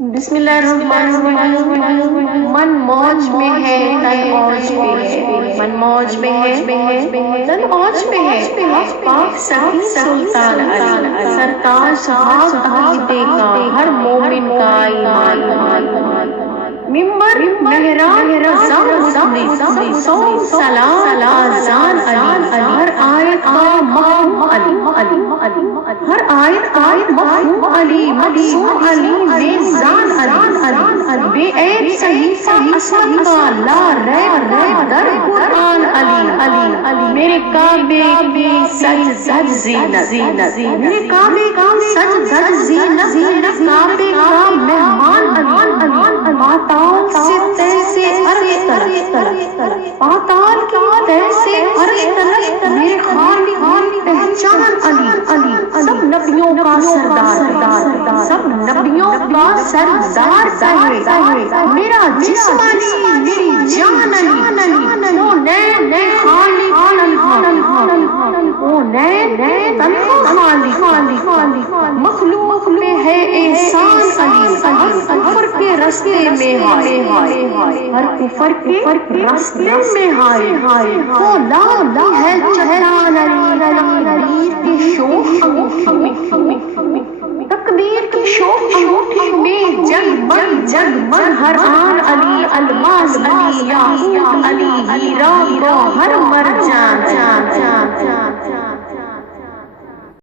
بسم اللہ الرحمن الرحیم۔ من موج میں ہے تن موج میں ہے، من موج میں ہے تن موج میں ہے۔ پاک سخی سلطان علی سرکار صاحب عقیدے کا ہر مومن کا ایمان۔ ممبر محراب رضا سو سلام آذان علی، ہر آیت کا مفہوم علی، ہر آیت کا مفہوم علی، مقصود علی، میزان علی، بے عیب صحیفہ اسود کا لا ریب در قرآن علی، میرے کعبے کی سج دھج زینت، میرے کعبے کی سج دھج زینت، میرے کعبے کا مہمان علی، پاتال سے تیسے عرش تلک، پاتال کی تیسے عرش تلک، میرے خالق پہچان علی، سب نبیوں کا سردار، سب نبیوں کا سردار ہے میرا جسم علی، میری جان علی، او نین خالق او نین تنہا خالق، مخلوق میں ہے احسان علی، کفر کے رستے میں ہائے، ہر کفر کے رستے میں ہائے، وہ لا ہے چٹان علی، کی شوخ تقدیر کی شوخ انگوٹھی میں جگمگ ہر آن علی، الماس علی، یاقوت علی، ہیرا گوہر مرجان،